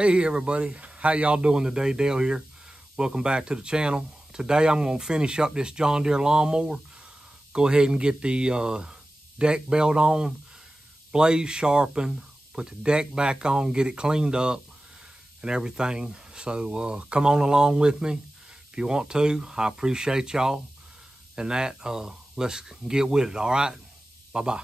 Hey everybody, how y'all doing today? Dale here. Welcome back to the channel. Today I'm going to finish up this John Deere lawnmower. Go ahead and get the deck belt on, blades sharpened, put the deck back on, get it cleaned up and everything. So come on along with me if you want to. I appreciate y'all. And that, let's get with it, all right? Bye-bye.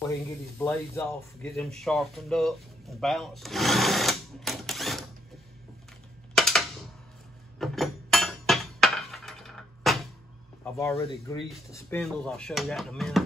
Go ahead and get these blades off, get them sharpened up and balanced. I've already greased the spindles. I'll show you that in a minute.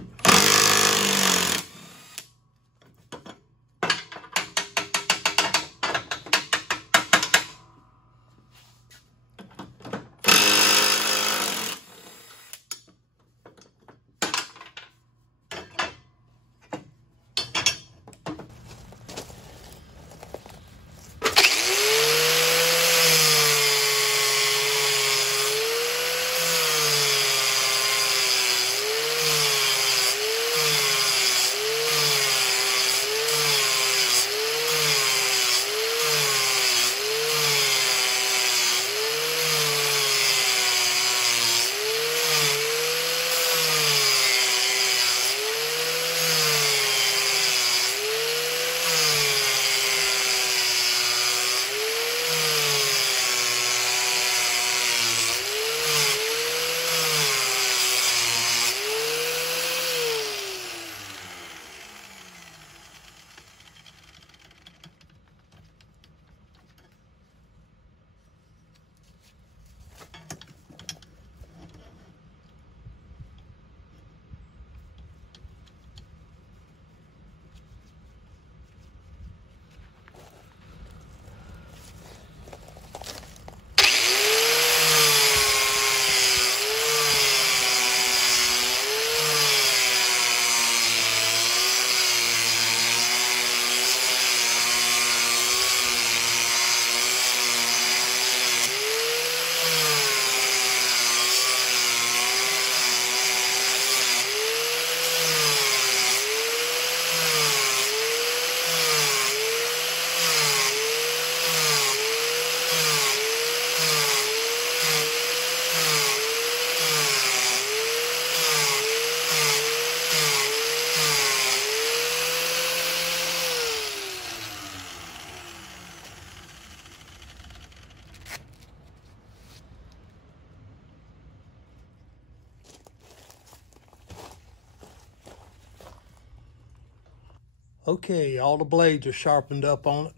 Okay, all the blades are sharpened up on it.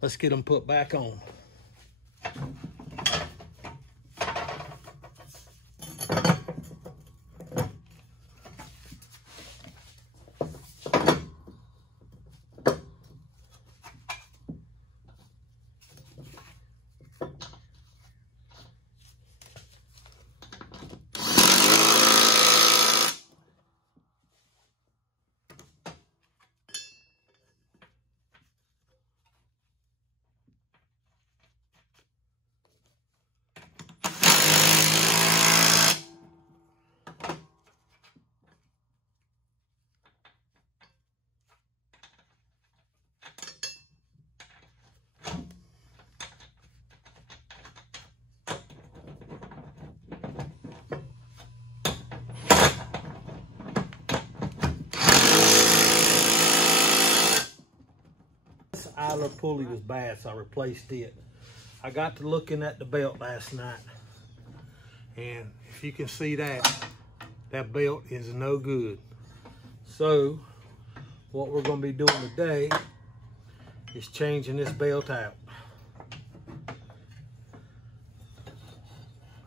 Let's get them put back on. Idler pulley was bad, so I replaced it. I got to looking at the belt last night, and if you can see that belt is no good. So what we're going to be doing today is changing this belt out.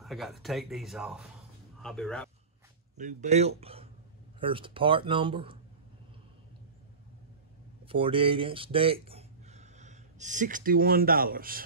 I got to take these off. I'll be right back. New belt. There's the part number. 48-inch deck. $61.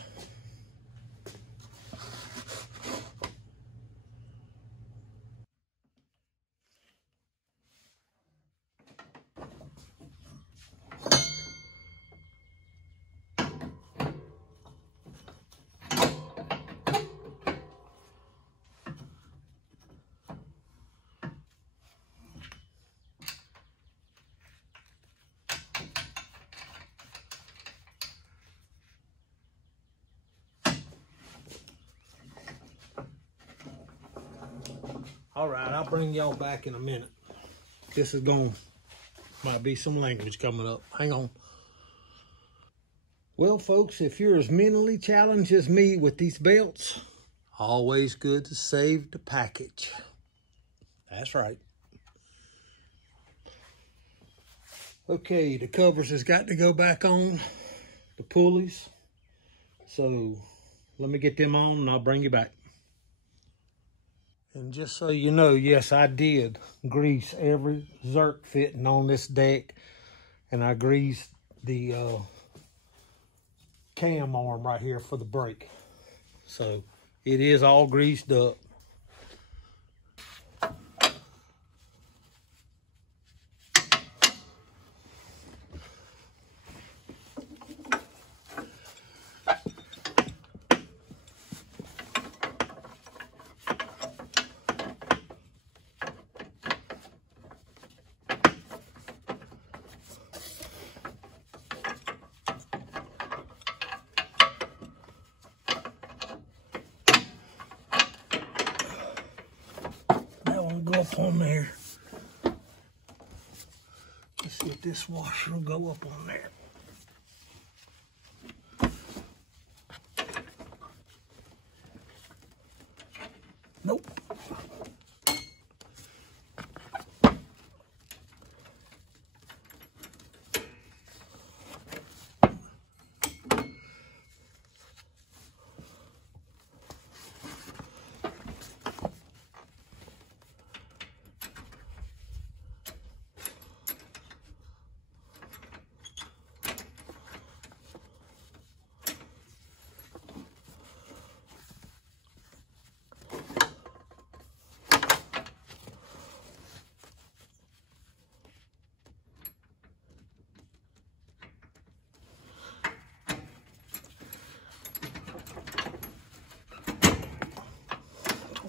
All right, I'll bring y'all back in a minute. This is might be some language coming up. Hang on. Well, folks, if you're as mentally challenged as me with these belts, always good to save the package. That's right. Okay, the covers has got to go back on, the pulleys. So let me get them on and I'll bring you back. And just so you know, yes, I did grease every zerk fitting on this deck. And I greased the cam arm right here for the brake. So it is all greased up. Go up on there. Let's see if this washer will go up on there. Nope.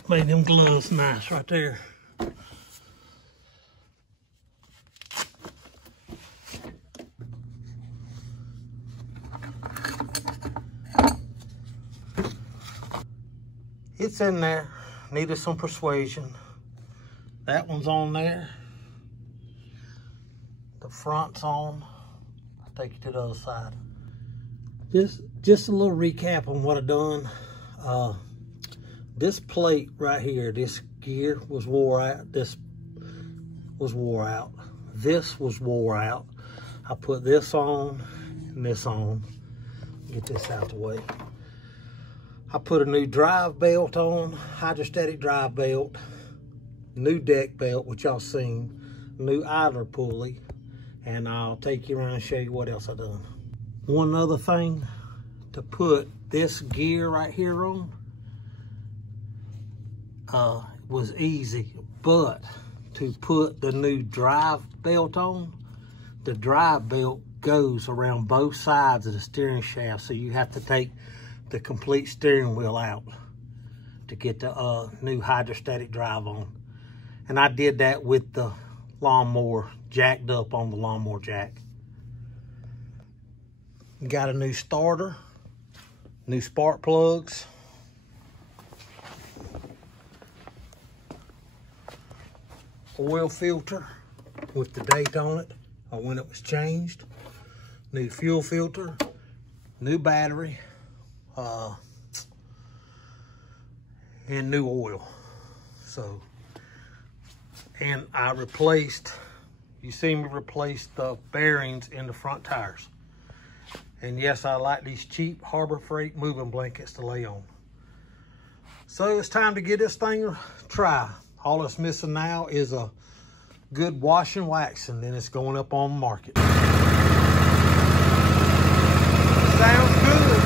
Made them gloves nice right there. It's in there, needed some persuasion. That one's on there. The front's on. I'll take you to the other side. Just a little recap on what I've done. This plate right here, this gear was wore out. This was wore out. This was wore out. I put this on and this on. Get this out the way. I put a new drive belt on, hydrostatic drive belt, new deck belt, which y'all seen, new idler pulley, and I'll take you around and show you what else I've done. One other thing, to put this gear right here on, was easy, but to put the new drive belt on, the drive belt goes around both sides of the steering shaft, so you have to take the complete steering wheel out to get the new hydrostatic drive on. And I did that with the lawnmower jacked up on the lawnmower jack. Got a new starter, new spark plugs, oil filter with the date on it or when it was changed, new fuel filter, new battery, and new oil. So, and I replaced, you see me replace the bearings in the front tires. And yes, I like these cheap Harbor Freight moving blankets to lay on. So it's time to get this thing a try. All it's missing now is a good wash and wax, and then it's going up on the market. Sounds good.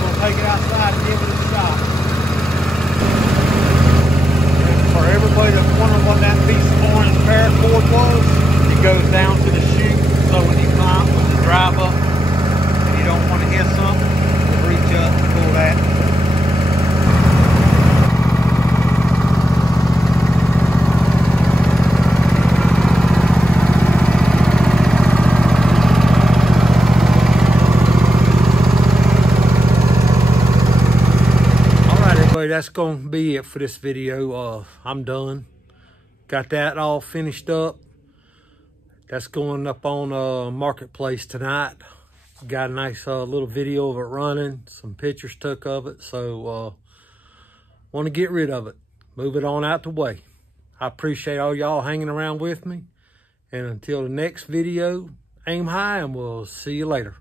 We'll take it outside and give it a shot. And for everybody that's wondering what that piece of orange paracord was, it goes down to the chute, so when you come out with the drive up and you don't want to hit something, you reach up and pull that. that's going to be it for this video. I'm done. Got that all finished up. That's going up on Marketplace tonight. Got a nice little video of it running, some pictures took of it. So want to get rid of it, move it on out the way. I appreciate all y'all hanging around with me. And until the next video, aim high and we'll see you later.